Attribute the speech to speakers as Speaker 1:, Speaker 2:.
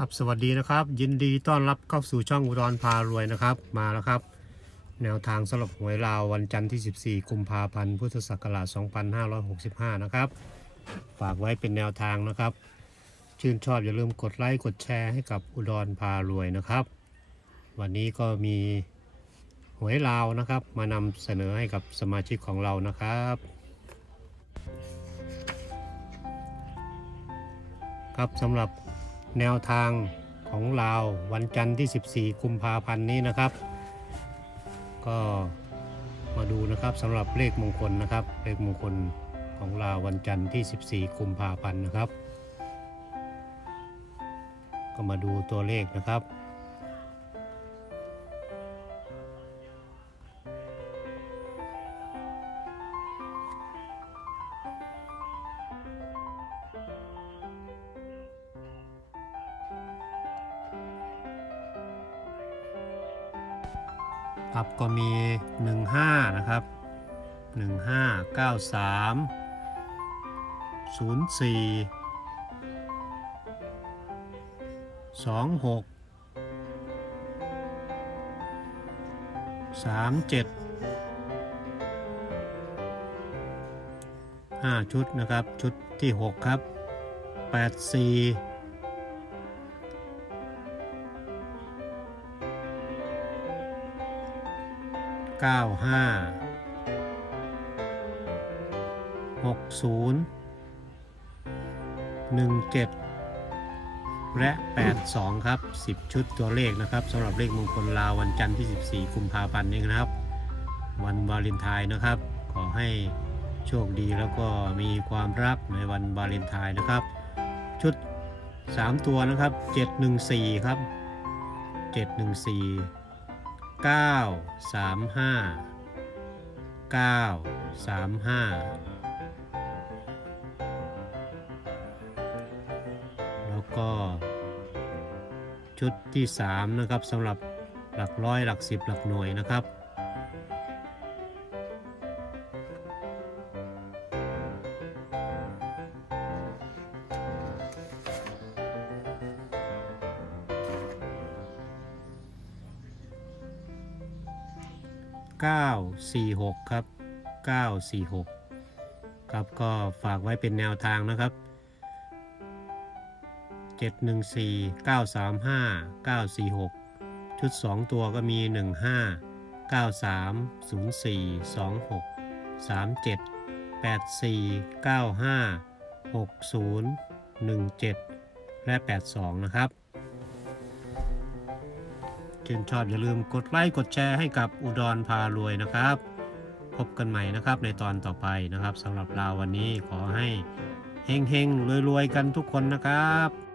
Speaker 1: ครับสวัสดีนะครับ ยินดีต้อนรับเข้าสู่ช่องอุดรพารวยนะครับ มาแล้วครับ แนวทางสำหรับหวยลาววันจันทร์ที่ 14กุมภาพันธ์พุทธศักราช2565 นะครับ ฝากไว้เป็นแนวทางนะครับ ชื่นชอบอย่าลืมกดไลค์กดแชร์ให้กับอุดรพารวยนะครับ วันนี้ก็มีหวยลาวนะครับ มานำเสนอให้กับสมาชิกของเรานะครับครับสำหรับ แนวทางของเราววันจันทร์ที่ 14 กุมภาพันธ์นี้นะครับ ก็มาดูนะครับสำหรับเลขมงคลนะครับ เลขมงคลของเราววันจันทร์ที่ 14 กุมภาพันธ์นะครับ ก็มาดูตัวเลขนะครับ ครับก็มี 15 นะครับ 15 93 04 26 37 5 ชุดนะครับ ชุดที่ 6 ครับ 84 เก้าห้าหกศูนย์หนึ่งเจ็ดและแปดสองครับสิบชุดตัวเลขนะครับสำหรับเลขมงคลลาววันจันทร์ที่ 14 กุมภาพันธ์นี้นะครับ วันวาเลนไทน์นะครับ ขอให้โชคดีแล้วก็มีความรักในวันวาเลนไทน์นะครับ ชุด 3 ตัวนะครับ 714 ครับ 714 9 3 5 9 3 5แล้วก็ชุดที่3นะครับสำหรับหลักร้อยหลักสิบหลักหน่วยนะครับ 946 ครับ 946 ครับก็ฝากไว้เป็นแนวทางนะครับ 714 935 946 ชุด 2 ตัวก็มี 15 93 04 26 37 84 95 60 17 และ 82 นะครับ ชื่นชอบอย่าลืมกดไลค์กดแชร์ให้กับอุดรพารวยนะครับ พบกันใหม่นะครับในตอนต่อไปนะครับสำหรับเราวันนี้ขอให้เฮงๆรวยๆกันทุกคนนะครับ